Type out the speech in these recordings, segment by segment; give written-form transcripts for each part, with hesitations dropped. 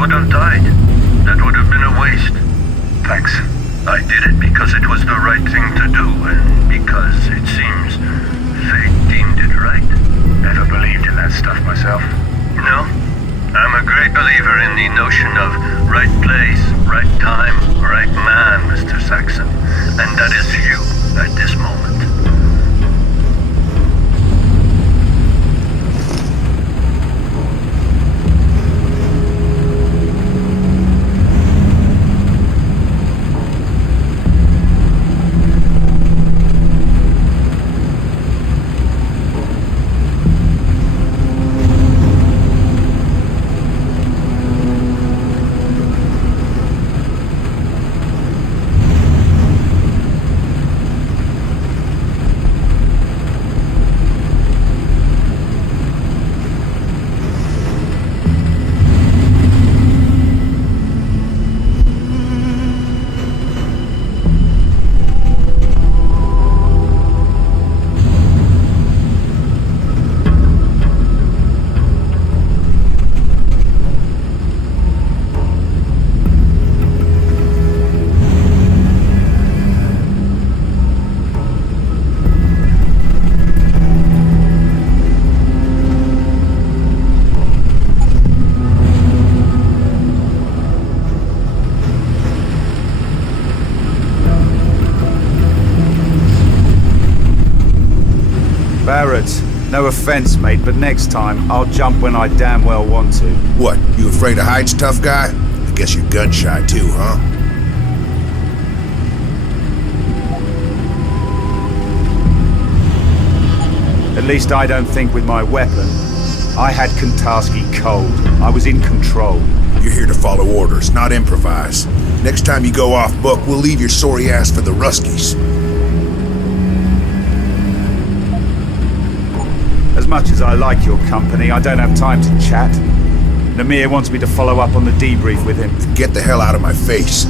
would have died. That would have been a waste. Thanks. I did it because it was the right thing to do, and because it seems fate deemed it right. Never believed in that stuff myself. No. I'm a great believer in the notion of right place, right time, right man, Mr. Saxon. And that is you at this moment. Barrett, no offense, mate, but next time I'll jump when I damn well want to. What, you afraid of heights, tough guy? I guess you're gun shy too, huh? At least I don't think with my weapon. I had Kentarski cold. I was in control. You're here to follow orders, not improvise. Next time you go off book, we'll leave your sorry ass for the Ruskies. As much as I like your company, I don't have time to chat. Namir wants me to follow up on the debrief with him. Get the hell out of my face.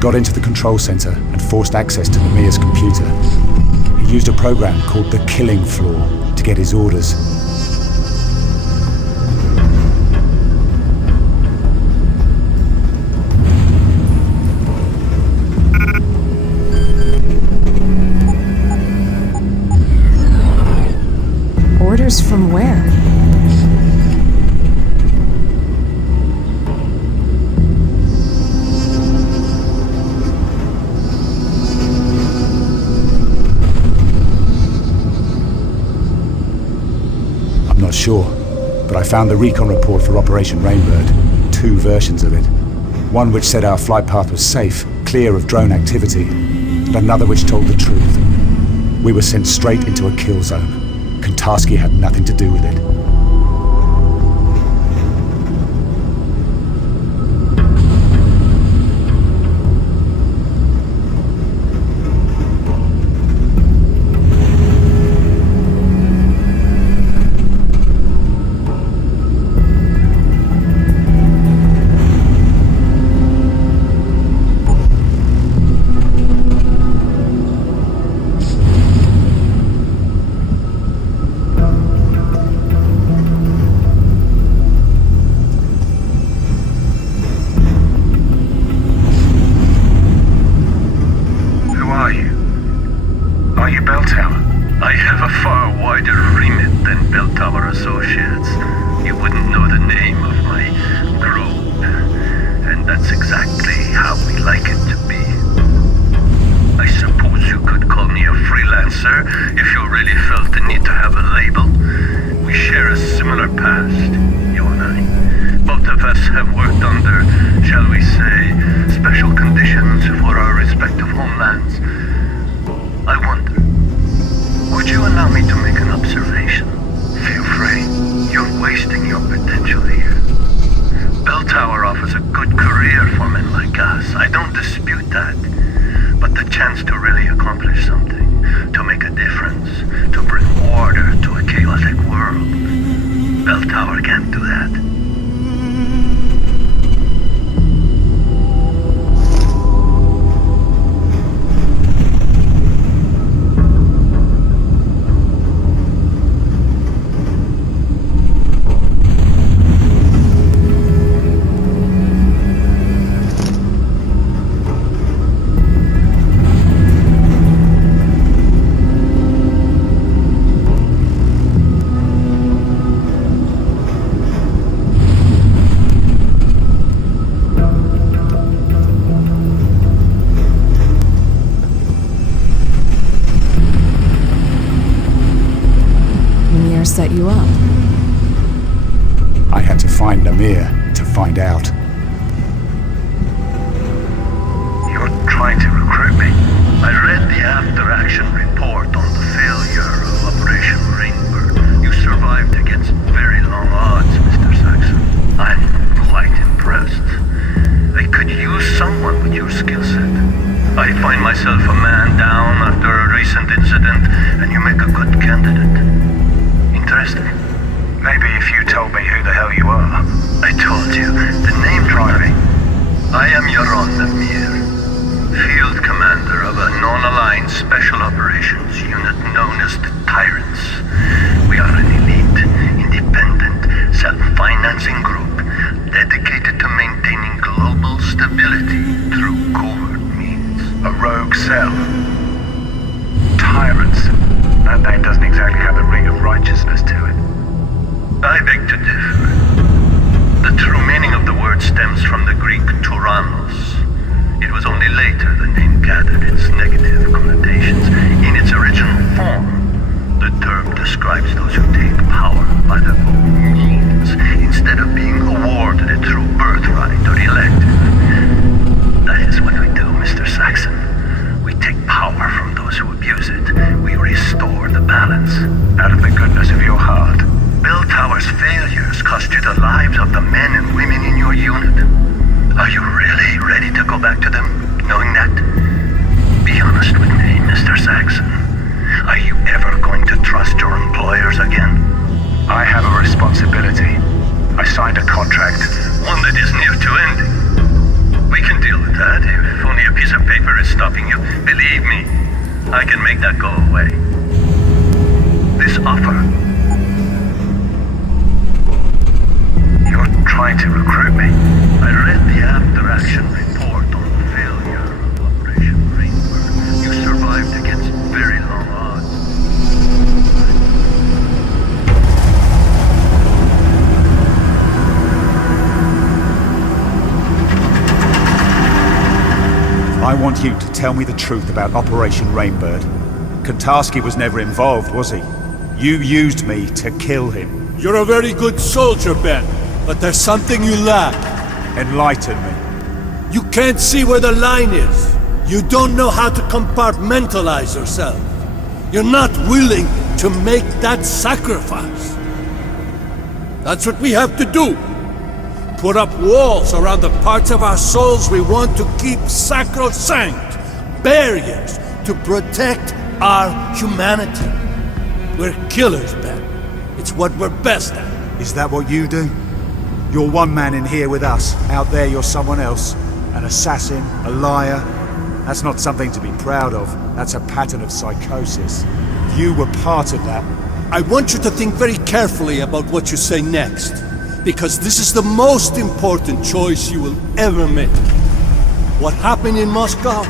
Got into the control center and forced access to Namir's computer. He used a program called the Killing Floor to get his orders. Orders from where? Sure, but I found the recon report for Operation Rainbird. 2 versions of it. One which said our flight path was safe, clear of drone activity, and another which told the truth. We were sent straight into a kill zone. Kentarski had nothing to do with it. wider remit than Bell Tower Associates, you wouldn't know the name of my group. And that's exactly how we like it to be. I suppose you could call me a freelancer if you really felt the need to have a label. We share a similar past, you and I. Both of us have worked under, shall we say, special conditions for our respective homelands. I wonder, would you allow me to make an observation? Feel free. You're wasting your potential here. Bell Tower offers a good career for men like us. I don't dispute that. But the chance to really accomplish something, to make a difference, to bring order to a chaotic world, Bell Tower can't do that. Set you up. I had to find Namir to find out. You're trying to recruit me? I read the after-action report on the failure of Operation Rainbird. You survived against very long odds, Mr. Saxon. I'm quite impressed. I could use someone with your skill set. I find myself a man down after a recent incident, and you make a good candidate. Interesting. Maybe if you told me who the hell you are. I told you, the name driving. I am Yaron Namir, Field Commander of a non-aligned Special Operations Unit known as the Tyrants. We are an elite, independent, self-financing group dedicated to maintaining global stability through covert means. A rogue cell. Tyrants. That name doesn't exactly have the ring of righteousness to it. I beg to differ. The true meaning of the word stems from the Greek tyrannos. It was only later the name gathered its negative connotations. In its original form, the term describes those who take power by their own means, instead of being awarded it through birthright or elective. That is what we do, Mr. Saxon. We take power from those who abuse it. We restore the balance. Out of the goodness of your heart. Bell Tower's failures cost you the lives of the men and women in your unit. Are you really ready to go back to them, knowing that? Be honest with me, Mr. Saxon. Are you ever going to trust your employers again? I have a responsibility. I signed a contract. One that is near to ending. We can deal with that if only a piece of paper is stopping you. Believe me, I can make that go away. This offer. You're trying to recruit me? I read the after-action report on the failure of Operation Rainbird. You survived against very long odds. I want you to tell me the truth about Operation Rainbird. Kontarski was never involved, was he? You used me to kill him. You're a very good soldier, Ben, but there's something you lack. Enlighten me. You can't see where the line is. You don't know how to compartmentalize yourself. You're not willing to make that sacrifice. That's what we have to do. Put up walls around the parts of our souls we want to keep sacrosanct. Barriers to protect our humanity. We're killers, Ben. It's what we're best at. Is that what you do? You're one man in here with us. Out there you're someone else. An assassin, a liar. That's not something to be proud of. That's a pattern of psychosis. You were part of that. I want you to think very carefully about what you say next. Because this is the most important choice you will ever make. What happened in Moscow?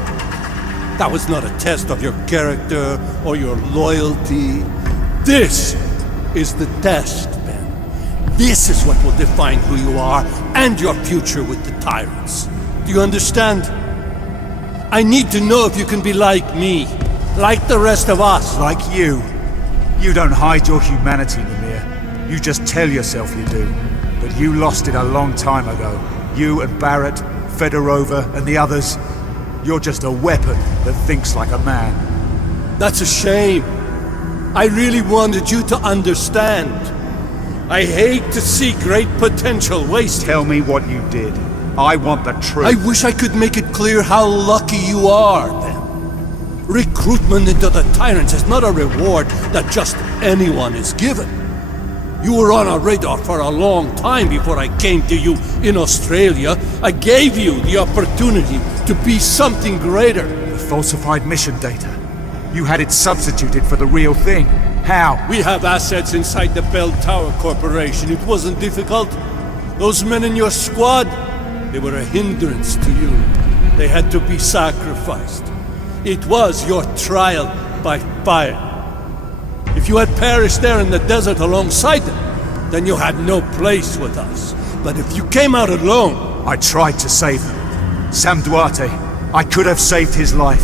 That was not a test of your character or your loyalty. This is the test, Ben. This is what will define who you are and your future with the tyrants. Do you understand? I need to know if you can be like me, like the rest of us. Like you. You don't hide your humanity, Mimir. You just tell yourself you do. But you lost it a long time ago. You and Barrett, Fedorova, and the others. You're just a weapon that thinks like a man. That's a shame. I really wanted you to understand. I hate to see great potential wasted. Tell me what you did. I want the truth. I wish I could make it clear how lucky you are, Ben. Recruitment into the Tyrants is not a reward that just anyone is given. You were on our radar for a long time before I came to you in Australia. I gave you the opportunity to be something greater. The falsified mission data. You had it substituted for the real thing. How? We have assets inside the Bell Tower Corporation. It wasn't difficult. Those men in your squad, they were a hindrance to you. They had to be sacrificed. It was your trial by fire. If you had perished there in the desert alongside them, then you had no place with us. But if you came out alone... I tried to save them. Sam Duarte. I could have saved his life.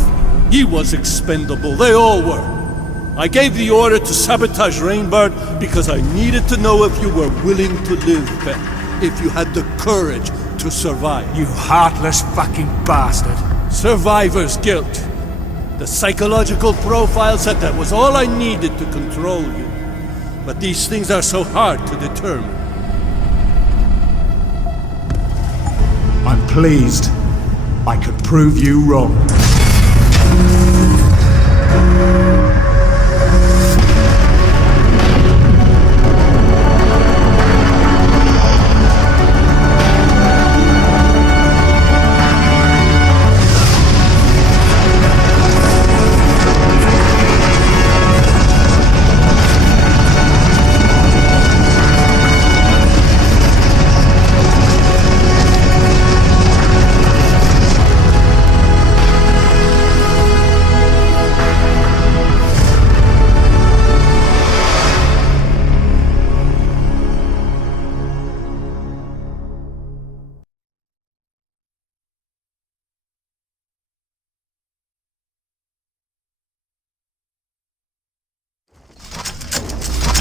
He was expendable. They all were. I gave the order to sabotage Rainbird because I needed to know if you were willing to live, Ben. If you had the courage to survive. You heartless fucking bastard. Survivor's guilt. The psychological profile said that was all I needed to control you. But these things are so hard to determine. I'm pleased. I could prove you wrong.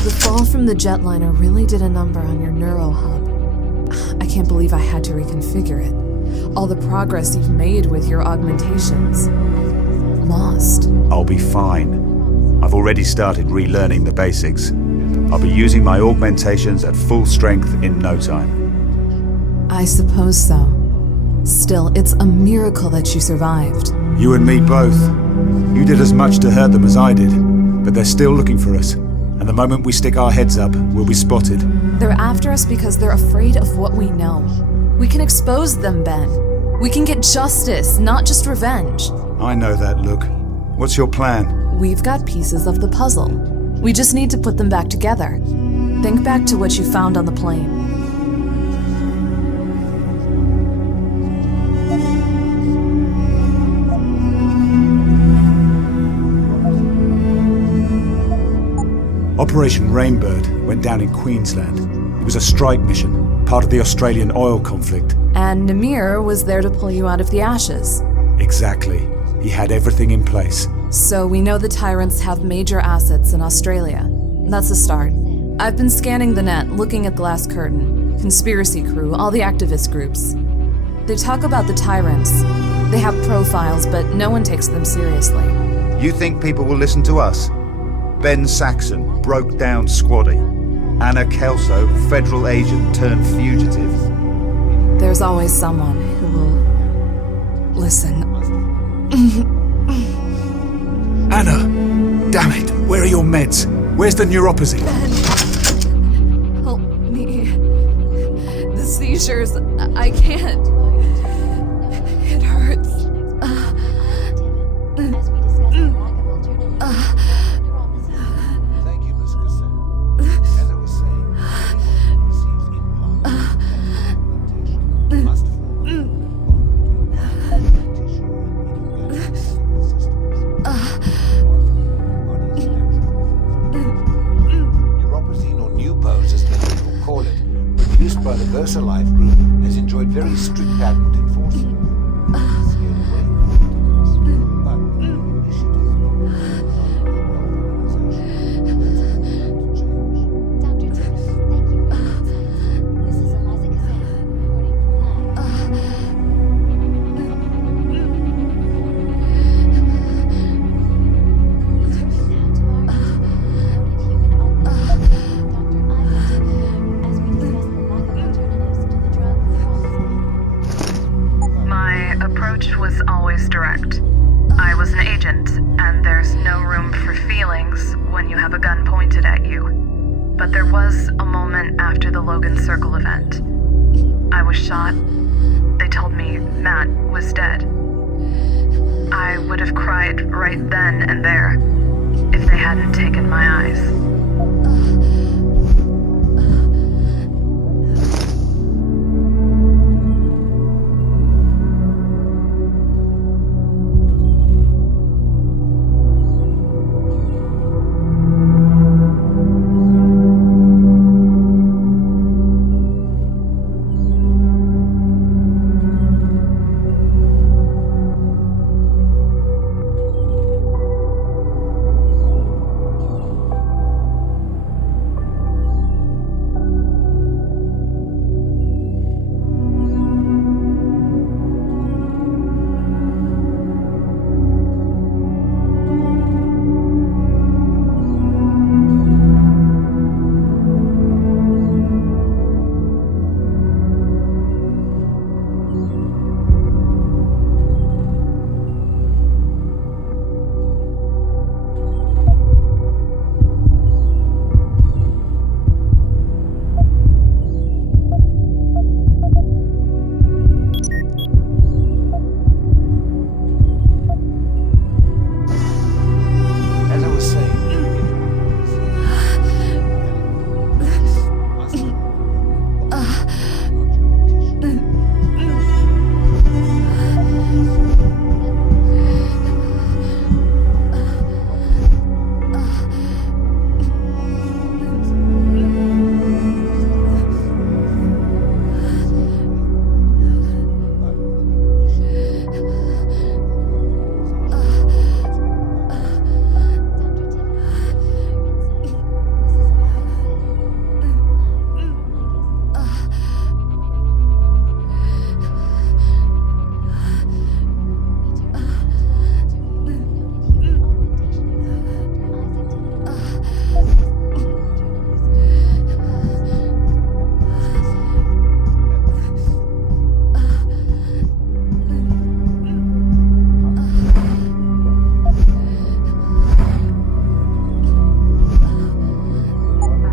The fall from the jetliner really did a number on your neurohub. I can't believe I had to reconfigure it. All the progress you've made with your augmentations. Lost. I'll be fine. I've already started relearning the basics. I'll be using my augmentations at full strength in no time. I suppose so. Still, it's a miracle that you survived. You and me both. You did as much to hurt them as I did, but they're still looking for us. And the moment we stick our heads up, we'll be spotted. They're after us because they're afraid of what we know. We can expose them, Ben. We can get justice, not just revenge. I know that, Luke. What's your plan? We've got pieces of the puzzle. We just need to put them back together. Think back to what you found on the plane. Operation Rainbird went down in Queensland. It was a strike mission, part of the Australian oil conflict. And Namir was there to pull you out of the ashes. Exactly. He had everything in place. So we know the Tyrants have major assets in Australia. That's a start. I've been scanning the net, looking at Glass Curtain, Conspiracy Crew, all the activist groups. They talk about the Tyrants. They have profiles, but no one takes them seriously. You think people will listen to us? Ben Saxon, broke down squaddy. Anna Kelso, federal agent turned fugitive. There's always someone who will listen. Anna! Damn it! Where are your meds? Where's the neuropathy? Help me. The seizures, I can't. It hurts. Thank you, Miss Cassandra. As I was saying, it seems impossible. Must the VersaLife group has enjoyed very strict patent enforcement. Scared away. But initiatives Dr. Tibbs, thank you for your insight. This is Eliza Kazan, reporting from lab. Turning now to our interview with noted human oncologist, Dr. Isaac Tibbs, as we discuss the lack of alternatives to the drug Prozac. My approach was always direct. I was an agent, and there's no room for feelings when you have a gun pointed at you. But there was a moment after the Logan Circle event. I was shot. They told me Matt was dead. I would have cried right then and there if they hadn't taken my eyes. As I was saying,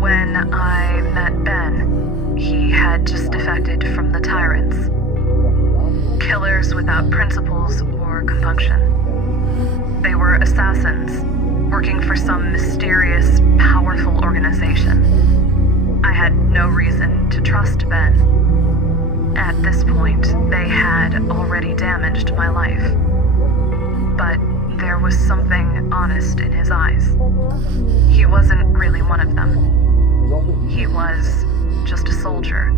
When I met Ben, he had just defected from the Tyrants. Killers without principles or compunction. They were assassins, working for some mysterious, powerful organization. I had no reason to trust Ben. At this point, they had already damaged my life. But there was something honest in his eyes. He wasn't really one of them. He was just a soldier,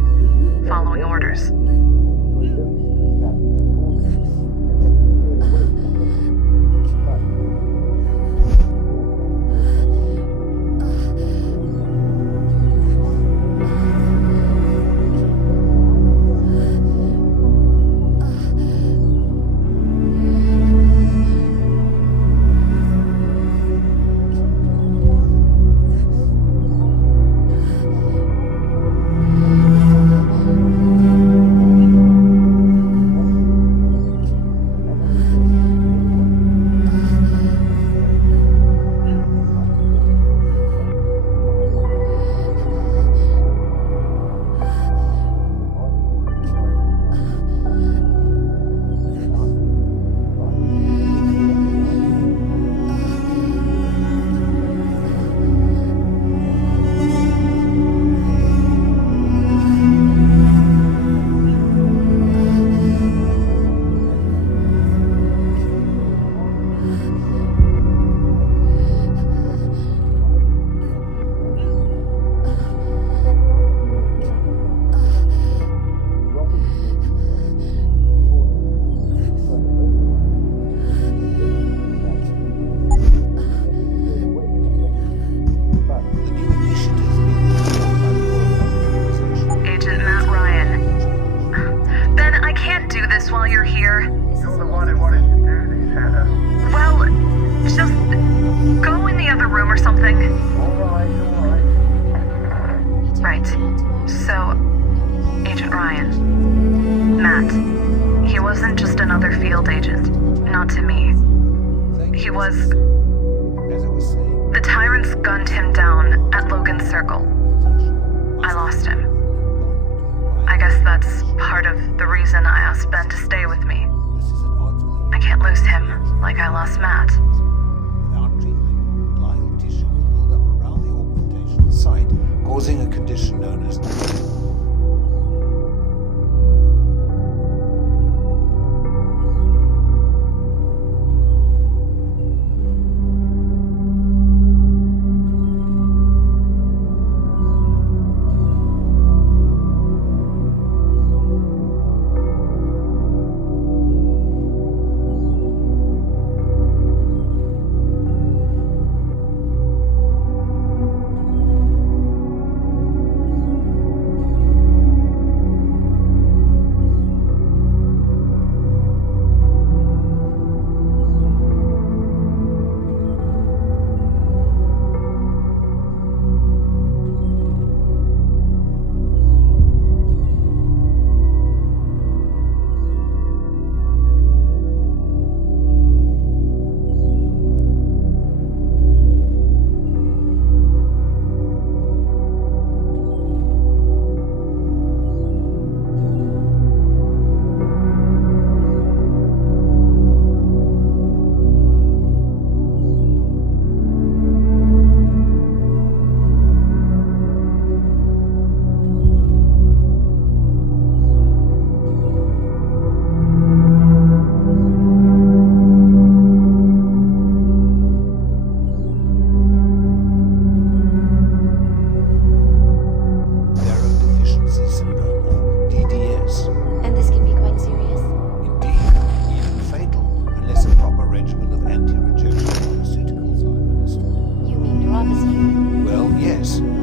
following orders. not to me. He was... The tyrants gunned him down at Logan Circle. I lost him. I guess that's part of the reason I asked Ben to stay with me. I can't lose him like I lost Matt. Without treatment, glial tissue will build up around the augmentation site, causing a condition known as...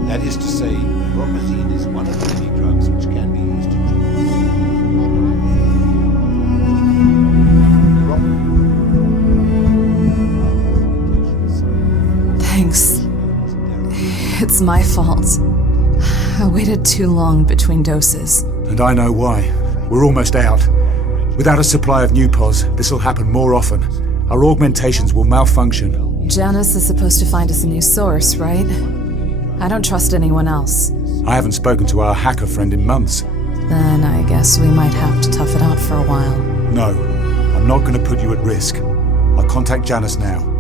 That is to say, Romazine is one of the many drugs which can be used to treat. Thanks. It's my fault. I waited too long between doses. And I know why. We're almost out. Without a supply of new pods, this will happen more often. Our augmentations will malfunction. Janice is supposed to find us a new source, right? I don't trust anyone else. I haven't spoken to our hacker friend in months. Then I guess we might have to tough it out for a while. No, I'm not going to put you at risk. I'll contact Janice now.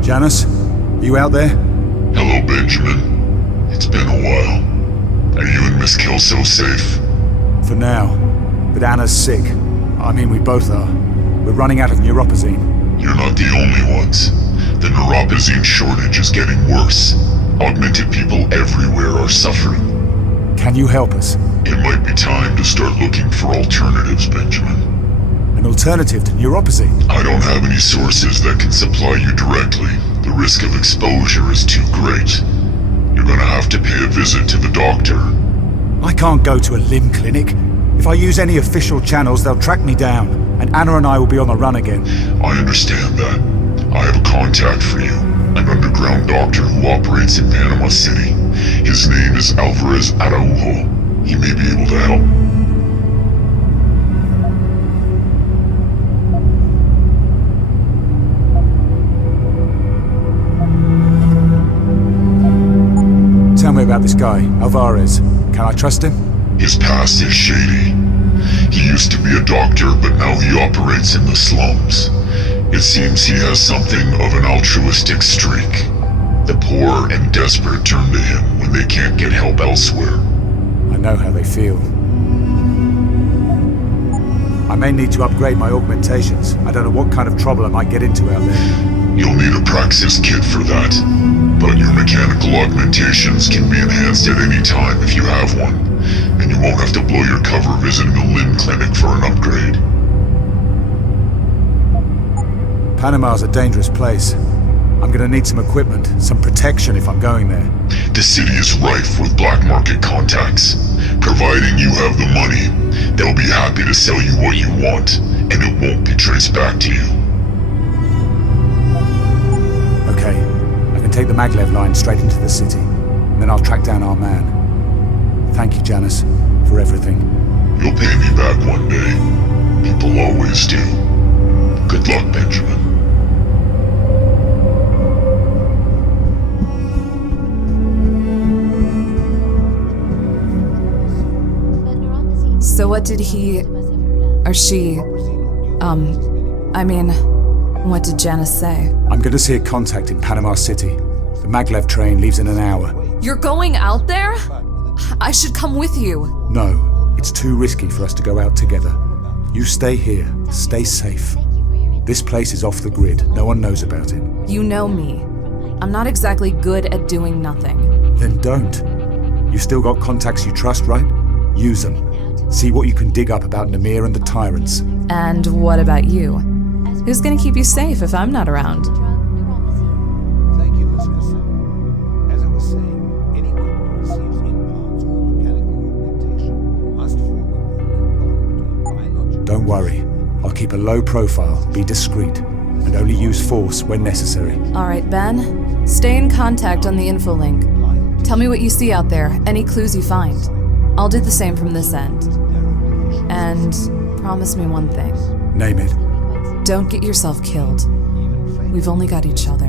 Janice, you out there? Hello, Benjamin. It's been a while. Are you and Miss Kelso safe? For now. But Anna's sick. I mean, we both are. We're running out of neuropazine. You're not the only ones. The neuropazine shortage is getting worse. Augmented people everywhere are suffering. Can you help us? It might be time to start looking for alternatives, Benjamin. An alternative to neuropazine? I don't have any sources that can supply you directly. The risk of exposure is too great. You're gonna have to pay a visit to the doctor. I can't go to a limb clinic. If I use any official channels, they'll track me down, and Anna and I will be on the run again. I understand that. I have a contact for you. An underground doctor who operates in Panama City. His name is Alvarez Araujo. He may be able to help. Tell me about this guy, Alvarez. Can I trust him? His past is shady. He used to be a doctor, but now he operates in the slums. It seems he has something of an altruistic streak. The poor and desperate turn to him when they can't get help elsewhere. I know how they feel. I may need to upgrade my augmentations. I don't know what kind of trouble I might get into out there. You'll need a Praxis kit for that, but your mechanical augmentations can be enhanced at any time if you have one, and you won't have to blow your cover visiting a limb clinic for an upgrade. Panama's a dangerous place. I'm gonna need some equipment, some protection if I'm going there. The city is rife with black market contacts. Providing you have the money, they'll be happy to sell you what you want, and it won't be traced back to you. Okay, I can take the maglev line straight into the city, and then I'll track down our man. Thank you, Janus, for everything. You'll pay me back one day. People always do. Good luck, Benjamin. So what did he... or she... what did Janus say? I'm gonna see a contact in Panama City. The maglev train leaves in an hour. You're going out there? I should come with you. No, it's too risky for us to go out together. You stay here, stay safe. This place is off the grid, no one knows about it. You know me. I'm not exactly good at doing nothing. Then don't. You still got contacts you trust, right? Use them. See what you can dig up about Namir and the Tyrants. And what about you? Who's gonna keep you safe if I'm not around? Thank you, Miss Cassell. As I was saying, anyone who receives implants or mechanical augmentation must form a permanent bond between biological... Don't worry. I'll keep a low profile, be discreet, and only use force when necessary. Alright, Ben. Stay in contact on the info link. Tell me what you see out there, any clues you find. I'll do the same from this end. And promise me one thing. Name it. Don't get yourself killed. We've only got each other.